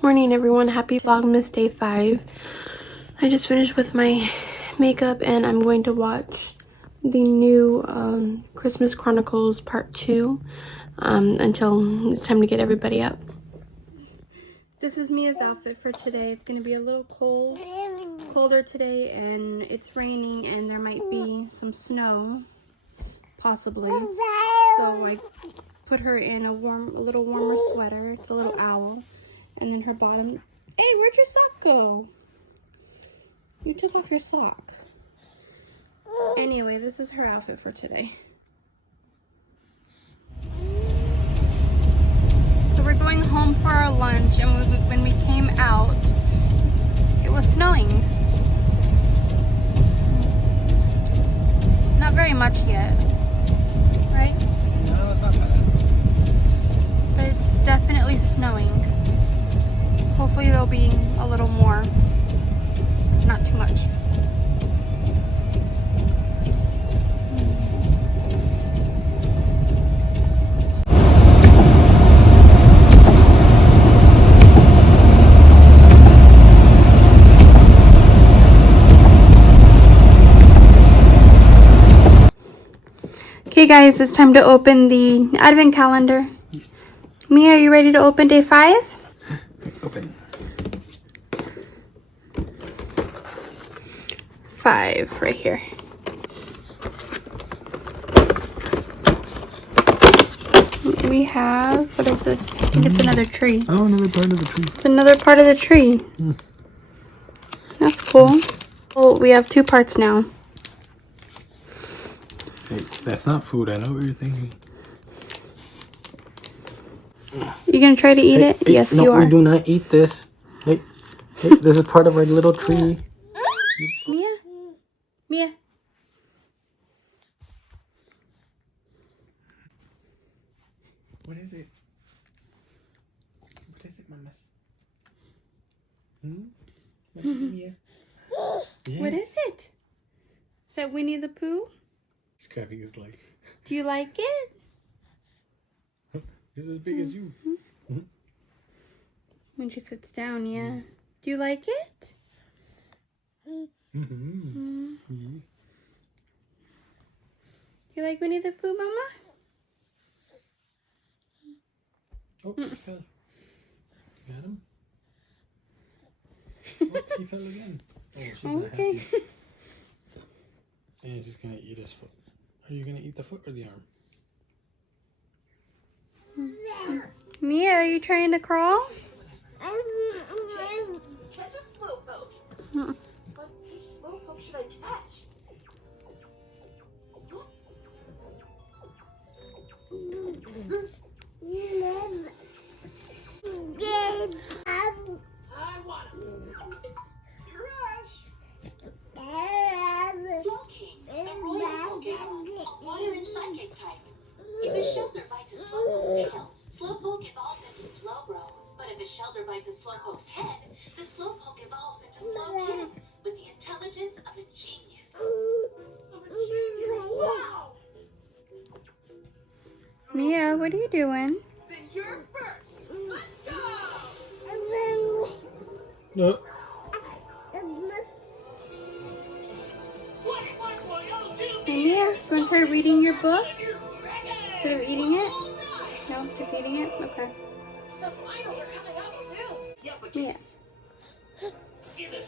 Morning everyone, happy Vlogmas Day 5. I just finished with my makeup and I'm going to watch the new Christmas Chronicles Part 2 until it's time to get everybody up. This is Mia's outfit for today. It's going to be a little colder today, and it's raining and there might be some snow, possibly. So I put her in a little warmer sweater. It's a little owl. And then her bottom. Hey, where'd your sock go? You took off your sock. Anyway, this is her outfit for today. So we're going home for our lunch, and when we came out, it was snowing. Not very much yet, right? No, it's not bad. But it's definitely snowing. Hopefully there'll be a little more, not too much. Okay guys, it's time to open the advent calendar. Yes. Mia, are you ready to open day 5? Open. 5 right here. We have, what is this? I think it's another tree. Oh, another part of the tree. It's another part of the tree. That's cool. Oh, we have 2 parts now. Hey, that's not food. I know what you're thinking. You gonna try to eat it? Hey, yes, no, you are. we do not eat this. Hey, this is part of our little tree. Mia? Mia? What is it? What is it, mamas? What is it here? Yes. What is it? Is that Winnie the Pooh? He's grabbing his leg. Do you like it? It's as big as you. When she sits down, yeah. Do you like it? Yes. Do you like Winnie the Pooh, Mama? Oh, he fell. Got him? Oh, he fell again. Oh, she's not Okay. happy. And he's just gonna eat his foot. Are you gonna eat the foot or the arm? Mia, are you trying to crawl? Catch a slowpoke. But which slowpoke should I catch? I want him. Rush. Slow King, the royal Pokemon, a water and psychic type. If a shelter bites a slowpoke's tail, Slowpoke evolves into Slowbro. But if a shelter bites a Slowpoke's head, the Slowpoke evolves into Slowkin with the intelligence of a genius. Wow! Mia, what are you doing? Then you're first. Let's go! No. Hey Mia, you want to try reading your book instead of eating it? No, just eating it? Okay. The finals are coming up soon. Mia. In a